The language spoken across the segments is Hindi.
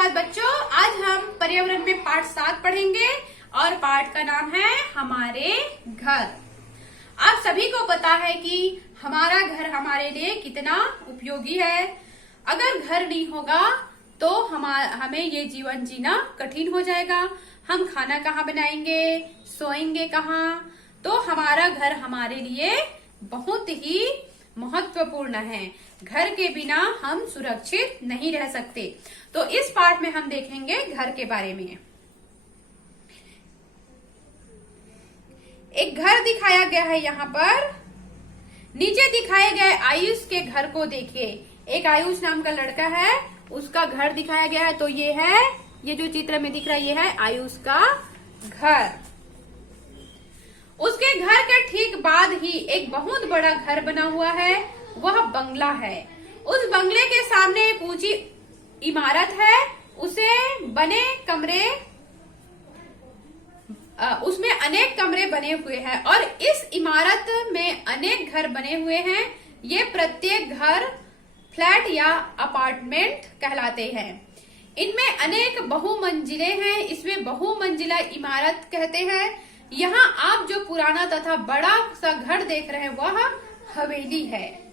सुप्रभात बच्चों। आज हम पर्यावरण में पाठ 7 पढ़ेंगे और पाठ का नाम है हमारे घर। आप सभी को पता है कि हमारा घर हमारे लिए कितना उपयोगी है। अगर घर नहीं होगा तो हमें ये जीवन जीना कठिन हो जाएगा। हम खाना कहाँ बनाएंगे, सोएंगे कहाँ। तो हमारा घर हमारे लिए बहुत ही महत्वपूर्ण है। घर के बिना हम सुरक्षित नहीं रह सकते। तो इस पाठ में हम देखेंगे घर के बारे में। एक घर दिखाया गया है यहाँ पर। नीचे दिखाए गए आयुष के घर को देखिए। एक आयुष नाम का लड़का है, उसका घर दिखाया गया है। तो ये जो चित्र में दिख रहा है ये है आयुष का घर। उसके घर के ठीक बाद ही एक बहुत बड़ा घर बना हुआ है, वह बंगला है। उस बंगले के सामने एक ऊंची इमारत है, उसमें अनेक कमरे बने हुए हैं और इस इमारत में अनेक घर बने हुए हैं। ये प्रत्येक घर फ्लैट या अपार्टमेंट कहलाते हैं। इनमें अनेक बहुमंजिले हैं, इसमें बहुमंजिला इमारत कहते हैं। यहाँ आप जो पुराना तथा बड़ा सा घर देख रहे हैं वह हवेली है।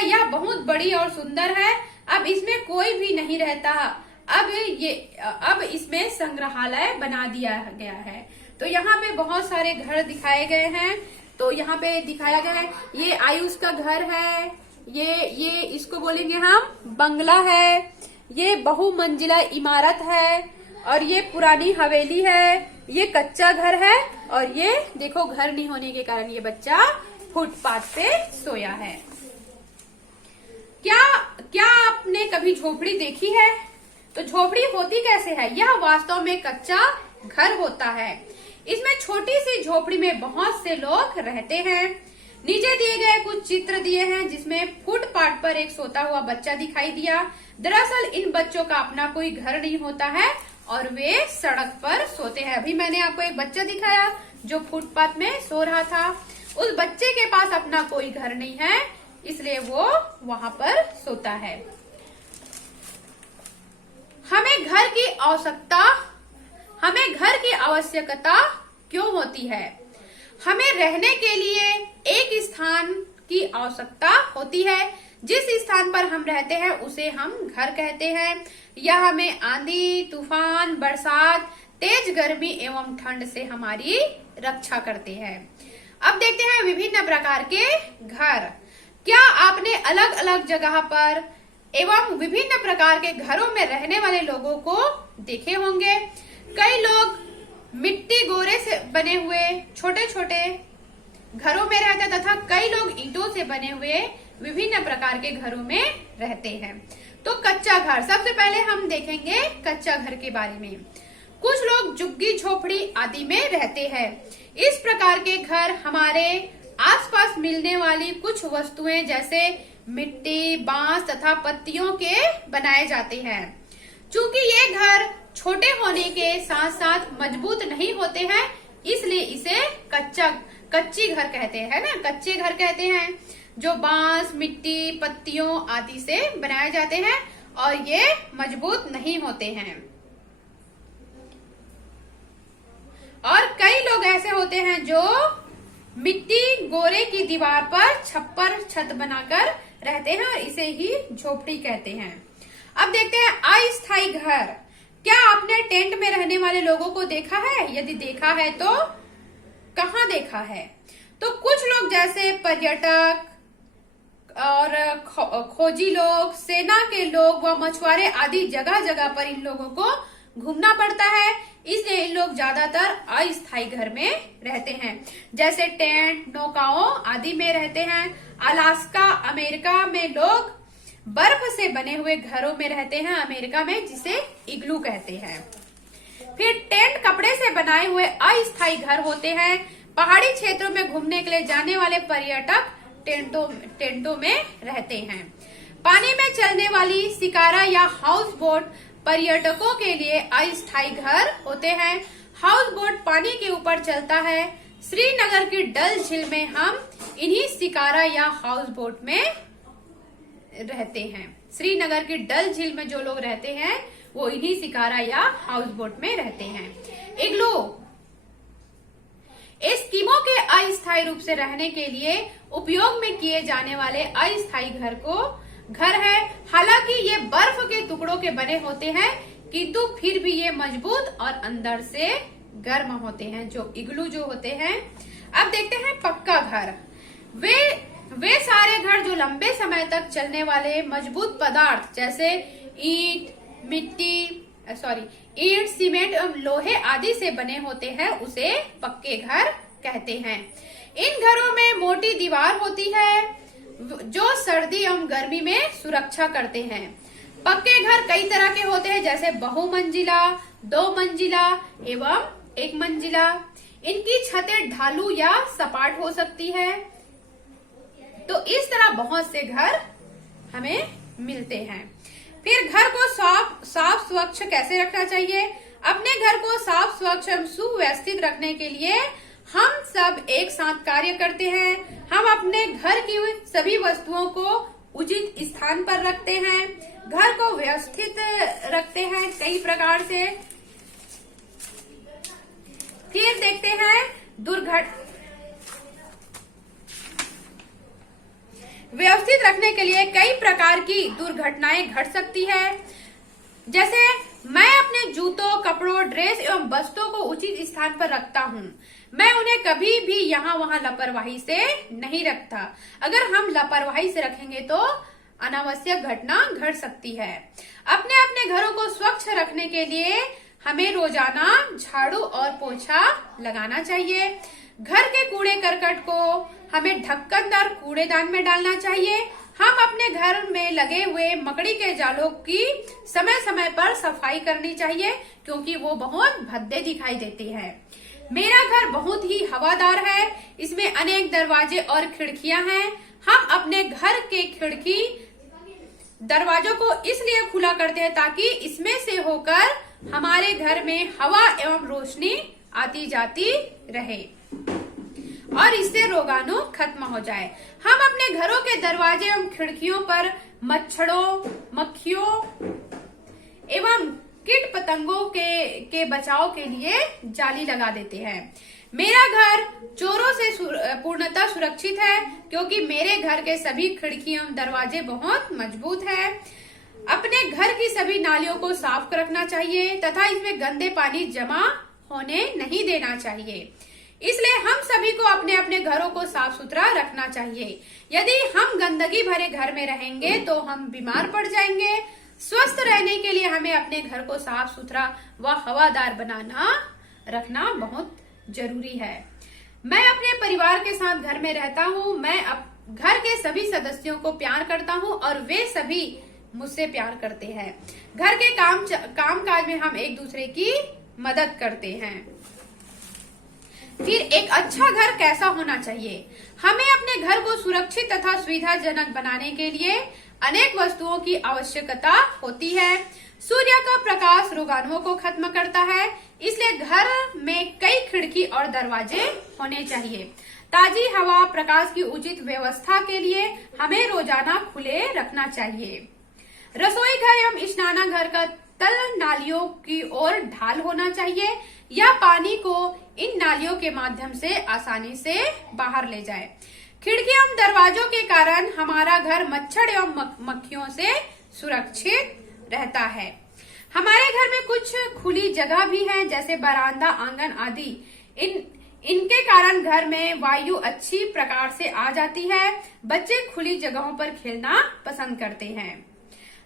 यह बहुत बड़ी और सुंदर है। अब इसमें कोई भी नहीं रहता। अब इसमें संग्रहालय बना दिया गया है। तो यहाँ पे बहुत सारे घर दिखाए गए हैं। तो यहाँ पे दिखाया गया है ये आयुष का घर है, ये इसको बोलेंगे हम बंगला है। ये बहुमंजिला इमारत है और ये पुरानी हवेली है। ये कच्चा घर है और ये देखो घर नहीं होने के कारण ये बच्चा फुटपाथ पे सोया है। क्या आपने कभी झोपड़ी देखी है? तो झोपड़ी होती कैसे है? यह वास्तव में कच्चा घर होता है। इसमें छोटी सी झोपड़ी में बहुत से लोग रहते हैं। नीचे दिए गए कुछ चित्र दिए हैं जिसमें फुटपाथ पर एक सोता हुआ बच्चा दिखाई दिया। दरअसल इन बच्चों का अपना कोई घर नहीं होता है और वे सड़क पर सोते हैं। अभी मैंने आपको एक बच्चा दिखाया जो फुटपाथ में सो रहा था। उस बच्चे के पास अपना कोई घर नहीं है, इसलिए वो वहां पर सोता है। हमें घर की आवश्यकता क्यों होती है? हमें रहने के लिए एक स्थान की आवश्यकता होती है। जिस स्थान पर हम रहते हैं उसे हम घर कहते हैं। यह हमें आंधी, तूफान, बरसात, तेज गर्मी एवं ठंड से हमारी रक्षा करते हैं। अब देखते हैं विभिन्न प्रकार के घर। क्या आपने अलग अलग जगह पर एवं विभिन्न प्रकार के घरों में रहने वाले लोगों को देखे होंगे? कई लोग मिट्टी गोरे से बने हुए छोटे छोटे घरों में रहते हैं तथा कई लोग ईंटों से बने हुए विभिन्न प्रकार के घरों में रहते हैं। तो कच्चा घर, सबसे पहले हम देखेंगे कच्चा घर के बारे में। कुछ लोग झुग्गी झोपड़ी आदि में रहते हैं। इस प्रकार के घर हमारे आसपास मिलने वाली कुछ वस्तुएं जैसे मिट्टी, बांस तथा पत्तियों के बनाए जाते हैं। चूंकि ये घर छोटे होने के साथ साथ मजबूत नहीं होते हैं, इसलिए इसे कच्ची घर कहते हैं ना, कच्चे घर कहते हैं, जो बांस, मिट्टी, पत्तियों आदि से बनाए जाते हैं और ये मजबूत नहीं होते हैं। और कई लोग ऐसे होते हैं जो मिट्टी गोरे की दीवार पर छप्पर छत बनाकर रहते हैं और इसे ही झोपड़ी कहते हैं। अब देखते हैं अस्थायी घर। क्या आपने टेंट में रहने वाले लोगों को देखा है? यदि देखा है तो कहाँ देखा है? तो कुछ लोग जैसे पर्यटक और खोजी लोग, सेना के लोग व मछुआरे आदि जगह जगह पर इन लोगों को घूमना पड़ता है, इसलिए इन लोग ज्यादातर अस्थायी घर में रहते हैं। जैसे टेंट, नौकाओं आदि में रहते हैं। अलास्का, अमेरिका में लोग बर्फ से बने हुए घरों में रहते हैं, अमेरिका में, जिसे इग्लू कहते हैं। फिर टेंट कपड़े से बनाए हुए अस्थायी घर होते हैं। पहाड़ी क्षेत्रों में घूमने के लिए जाने वाले पर्यटक टेंटों में रहते हैं। पानी में चलने वाली शिकारा या हाउस बोट पर्यटकों के लिए अस्थायी घर होते हैं। हाउस बोट पानी के ऊपर चलता है। श्रीनगर की डल झील में हम इन्हीं शिकारा या हाउस बोट में रहते हैं। श्रीनगर की डल झील में जो लोग रहते हैं वो इन्हीं शिकारा या हाउस बोट में रहते हैं। इग्लू एस्किमो के अस्थायी रूप से रहने के लिए उपयोग में किए जाने वाले अस्थायी घर है। हालांकि ये बर्फ के टुकड़ों के बने होते हैं, किंतु फिर भी ये मजबूत और अंदर से गर्म होते हैं, जो इग्लू जो होते हैं। अब देखते हैं पक्का घर। वे सारे घर जो लंबे समय तक चलने वाले मजबूत पदार्थ जैसे ईंट, सीमेंट एवं लोहे आदि से बने होते हैं, उसे पक्के घर कहते हैं। इन घरों में मोटी दीवार होती है जो सर्दी एवं गर्मी में सुरक्षा करते हैं। पक्के घर कई तरह के होते हैं, जैसे बहुमंजिला, 2 मंजिला एवं 1 मंजिला। इनकी छतें ढालू या सपाट हो सकती है। तो इस तरह बहुत से घर हमें मिलते हैं। फिर घर को साफ स्वच्छ कैसे रखना चाहिए? अपने घर को साफ स्वच्छ एवं सुव्यवस्थित रखने के लिए हम सब एक साथ कार्य करते हैं। हम अपने घर की सभी वस्तुओं को उचित स्थान पर रखते हैं, घर को व्यवस्थित रखते हैं कई प्रकार से। फिर देखते हैं व्यवस्थित रखने के लिए कई प्रकार की दुर्घटनाएं घट सकती है। जैसे मैं अपने जूतों, कपड़ों, ड्रेस एवं वस्तुओं को उचित स्थान पर रखता हूँ। मैं उन्हें कभी भी यहाँ वहाँ लापरवाही से नहीं रखता। अगर हम लापरवाही से रखेंगे तो अनावश्यक घटना घट सकती है। अपने अपने घरों को स्वच्छ रखने के लिए हमें रोजाना झाड़ू और पोछा लगाना चाहिए। घर के कूड़े करकट को हमें ढक्कनदार कूड़ेदान में डालना चाहिए। हम अपने घर में लगे हुए मकड़ी के जालों की समय समय पर सफाई करनी चाहिए, क्योंकि वो बहुत भद्दे दिखाई देती है। मेरा घर बहुत ही हवादार है। इसमें अनेक दरवाजे और खिड़कियां हैं। हम अपने घर के खिड़की दरवाजों को इसलिए खुला करते हैं ताकि इसमें से होकर हमारे घर में हवा एवं रोशनी आती जाती रहे और इससे रोगाणु खत्म हो जाए। हम अपने घरों के दरवाजे एवं खिड़कियों पर मच्छरों, मक्खियों एवं कीट पतंगों के बचाव के लिए जाली लगा देते हैं। मेरा घर चोरों से पूर्णतः सुरक्षित है, क्योंकि मेरे घर के सभी खिड़कियां एवं दरवाजे बहुत मजबूत है। अपने घर की सभी नालियों को साफ रखना चाहिए तथा इसमें गंदे पानी जमा होने नहीं देना चाहिए। इसलिए हम सभी को अपने अपने घरों को साफ सुथरा रखना चाहिए। यदि हम गंदगी भरे घर में रहेंगे तो हम बीमार पड़ जाएंगे। स्वस्थ रहने के लिए हमें अपने घर को साफ सुथरा व हवादार रखना बहुत जरूरी है। मैं अपने परिवार के साथ घर में रहता हूँ। मैं घर के सभी सदस्यों को प्यार करता हूँ और वे सभी मुझसे प्यार करते हैं। घर के काम काज में हम एक दूसरे की मदद करते हैं। फिर एक अच्छा घर कैसा होना चाहिए? हमें अपने घर को सुरक्षित तथा सुविधाजनक बनाने के लिए अनेक वस्तुओं की आवश्यकता होती है। सूर्य का प्रकाश रोगाणुओं को खत्म करता है, इसलिए घर में कई खिड़की और दरवाजे होने चाहिए। ताजी हवा, प्रकाश की उचित व्यवस्था के लिए हमें रोजाना खुले रखना चाहिए। रसोई घर एवं स्नानाघर का तल नालियों की ओर ढाल होना चाहिए या पानी को इन नालियों के माध्यम से आसानी से बाहर ले जाए। खिड़की एवं दरवाजों के कारण हमारा घर मच्छर एवं मक्खियों से सुरक्षित रहता है। हमारे घर में कुछ खुली जगह भी है, जैसे बरामदा, आंगन आदि। इनके कारण घर में वायु अच्छी प्रकार से आ जाती है। बच्चे खुली जगहों पर खेलना पसंद करते हैं।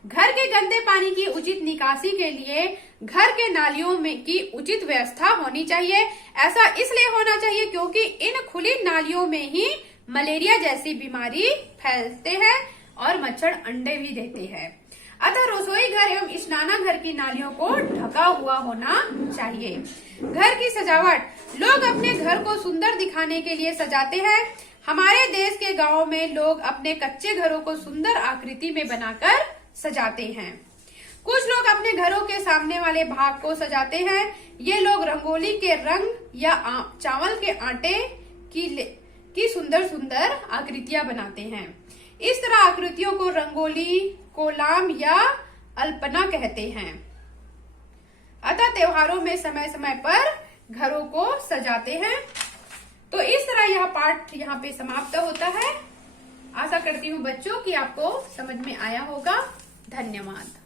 घर के गंदे पानी की उचित निकासी के लिए घर के नालियों में की उचित व्यवस्था होनी चाहिए। ऐसा इसलिए होना चाहिए क्योंकि इन खुली नालियों में ही मलेरिया जैसी बीमारी फैलते हैं और मच्छर अंडे भी देते हैं। अतः रसोई घर एवं स्नानाघर की नालियों को ढका हुआ होना चाहिए। घर की सजावट, लोग अपने घर को सुंदर दिखाने के लिए सजाते हैं। हमारे देश के गांवों में लोग अपने कच्चे घरों को सुंदर आकृति में बनाकर सजाते हैं। कुछ लोग अपने घरों के सामने वाले भाग को सजाते हैं। ये लोग रंगोली के रंग या चावल के आटे की सुंदर सुंदर आकृतियां बनाते हैं। इस तरह आकृतियों को रंगोली, कोलाम या अल्पना कहते हैं। अतः त्योहारों में समय समय पर घरों को सजाते हैं। तो इस तरह यह पाठ यहाँ पे समाप्त होता है। आशा करती हूँ बच्चों कि आपको समझ में आया होगा। धन्यवाद।